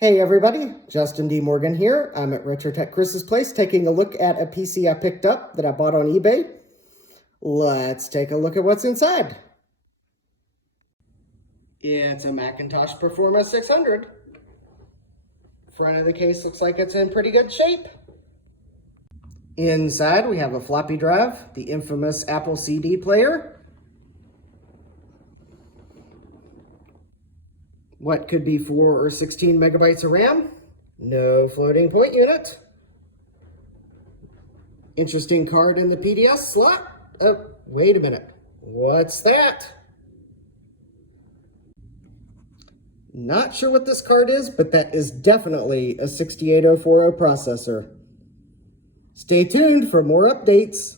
Hey everybody, Justin D. Morgan here. I'm at RetroTech Chris's place taking a look at a PC I picked up that I bought on eBay. Let's take a look at what's inside. It's a Macintosh Performa 600. Front of the case looks like it's in pretty good shape. Inside we have a floppy drive, the infamous Apple CD player. What could be 4 or 16 megabytes of RAM? No floating point unit. Interesting card in the PDS slot. Oh, wait a minute. What's that? Not sure what this card is, but that is definitely a 68040 processor. Stay tuned for more updates.